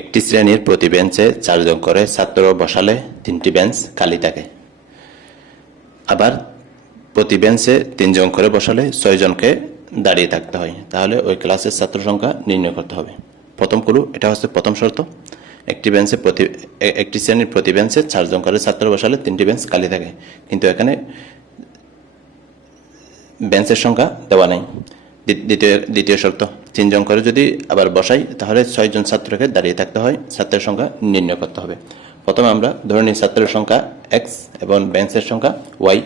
একটি শ্রেণির প্রতি বেঞ্চে চারজন করে ছাত্র বসালে তিনটি বেঞ্চ খালি থাকে। আবার প্রতি বেঞ্চে তিনজন করে বসালে ছয়জনকে দাঁড়িয়ে থাকতে হয়। তাহলে ওই ক্লাসের ছাত্র সংখ্যা নির্ণয় করতে হবে। প্রথম কুলু এটা হচ্ছে প্রথম শর্ত। একটি বেঞ্চে প্রতি একটি শ্রেণির প্রতি বেঞ্চে চারজন করে ছাত্র বসালে তিনটি বেঞ্চ খালি থাকে। কিন্তু এখানে বেঞ্চের সংখ্যা দেওয়া নেই। দ্বিতীয় দ্বিতীয় শর্ত, তিনজন করে যদি আবার বসাই, তাহলে ছয়জন ছাত্রকে দাঁড়িয়ে থাকতে হয়, ছাত্রের সংখ্যা নির্ণয় করতে হবে। প্রথমে আমরা ধরে নিই ছাত্রের সংখ্যা এক্স এবং বেঞ্চের সংখ্যা ওয়াই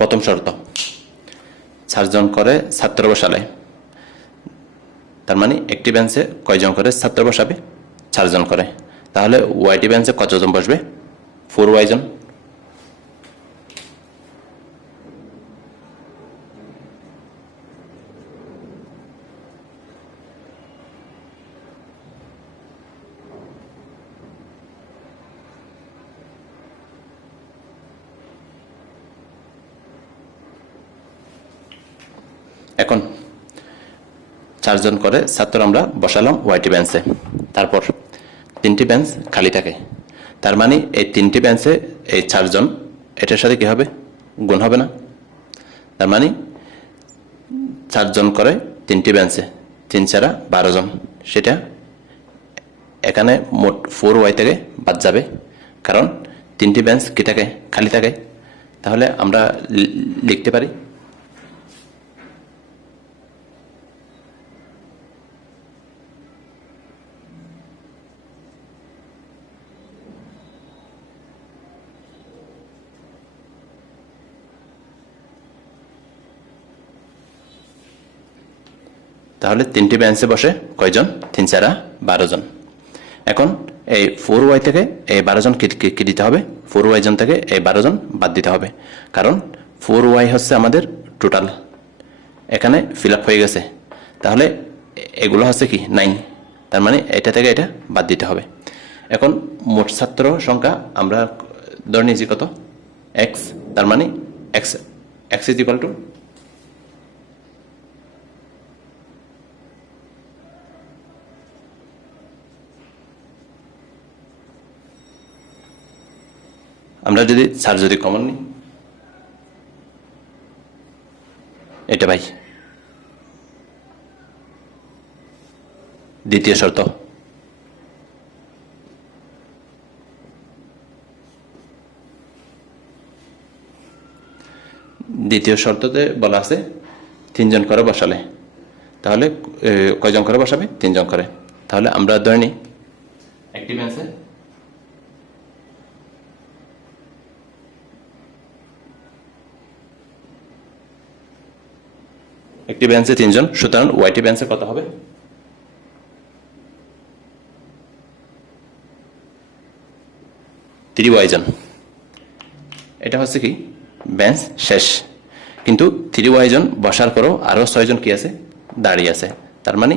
প্রথম শর্ত। চারজন করে ছাত্র বসালে। তার মানে একটি বেঞ্চে কয়জন করে ছাত্র বসাবে? চারজন করে। তাহলে ওয়াইটি বেঞ্চে কতজন বসবে? ফোর ওয়াইজন। এখন চারজন করে ছাত্র আমরা বসালাম ওয়াইটি বেঞ্চে। তারপর তিনটি বেঞ্চ খালি থাকে। তার মানে এই তিনটি বেঞ্চে এই চারজন, এটার সাথে কি হবে? গুণ হবে না। তার মানে চারজন করে তিনটি বেঞ্চে, তিন ছাড়া বারো জন। সেটা এখানে মোট ফোর ওয়াই থেকে বাদ যাবে। কারণ তিনটি বেঞ্চ কি থাকে? খালি থাকে। তাহলে আমরা লিখতে পারি তাহলে তিনটি বেঞ্চে বসে কয়জন? তিন চারা বারো জন। এখন এই ফোর ওয়াই থেকে এই বারো জন কি- দিতে হবে? ফোর ওয়াই জন থেকে এই বারো জন বাদ দিতে হবে। কারণ ফোর ওয়াই হচ্ছে আমাদের টোটাল এখানে ফিল হয়ে গেছে। তাহলে এগুলো হচ্ছে কি? নাইন তার মানে এটা থেকে এটা বাদ দিতে হবে। এখন মোট ছাত্র সংখ্যা আমরা ধরে নিয়েছি কত? এক্স তার মানে X X is equal to আমরা যদি, স্যার যদি কমন নিই? এটা ভাই। দ্বিতীয় শর্ত। দ্বিতীয় শর্ততে বলা আছে, তিনজন করে বসালে। তাহলে কয়জন করে বসাবে? তিনজন করে। তাহলে আমরা ধরে নিই। একটি বেঞ্চে একটি বেঞ্চে তিনজন, সুতরাং ওয়াইটি বেঞ্চে কত হবে? থ্রি ওয়াইজন এটা হচ্ছে কি? বেঞ্চ শেষ। কিন্তু থ্রি ওয়াই জন বসার পরও আরও ছয়জন কি আছে? দাঁড়িয়ে আছে। তার মানে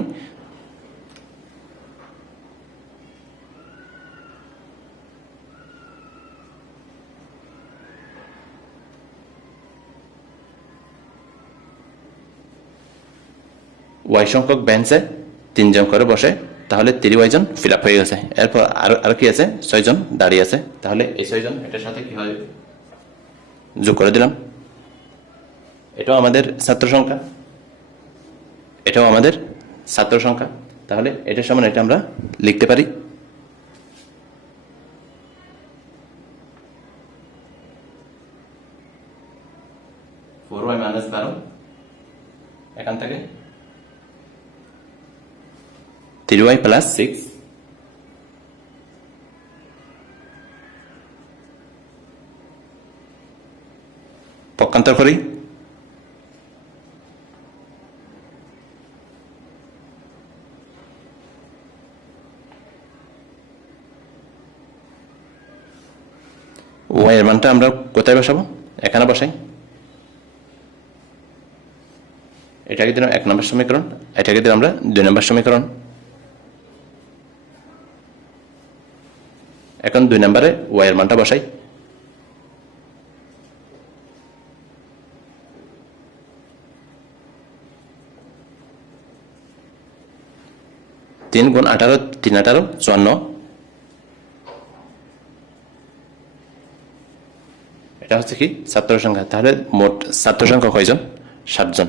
ওয়াই সংখ্যক বেঞ্চে তিনজন করে বসে, তাহলে তিরি ওয়াইজন ফিল আপ হয়ে গেছে। এরপর আরও, আর কি আছে? ছয়জন দাঁড়িয়ে আছে। তাহলে এই ছয়জন এটার সাথে কি হয়? যোগ করে দিলাম। এটাও আমাদের ছাত্র সংখ্যা। এটাও আমাদের ছাত্র সংখ্যা। তাহলে এটার সমান এটা আমরা লিখতে পারি। ফোর ওয়াই মাইনাস বারো। এখান থেকে থ্রি ওয়াই প্লাস পক্ষান্তর করি ওয়াই এর মানটা আমরা কোথায় বসাবো এখানে বসাই এটাকে দিলাম এক নম্বর সমীকরণ এটাকে দিলাম আমরা দুই নম্বর সমীকরণ এখন দুই নম্বরে ওয়াই এর মানটা বসাই। তিন গুণ আঠারো, তিন আঠারো, চুয়ান্ন। এটা হচ্ছে কি? ছাত্র সংখ্যা। তাহলে মোট ছাত্র সংখ্যা কয়জন? সাতজন।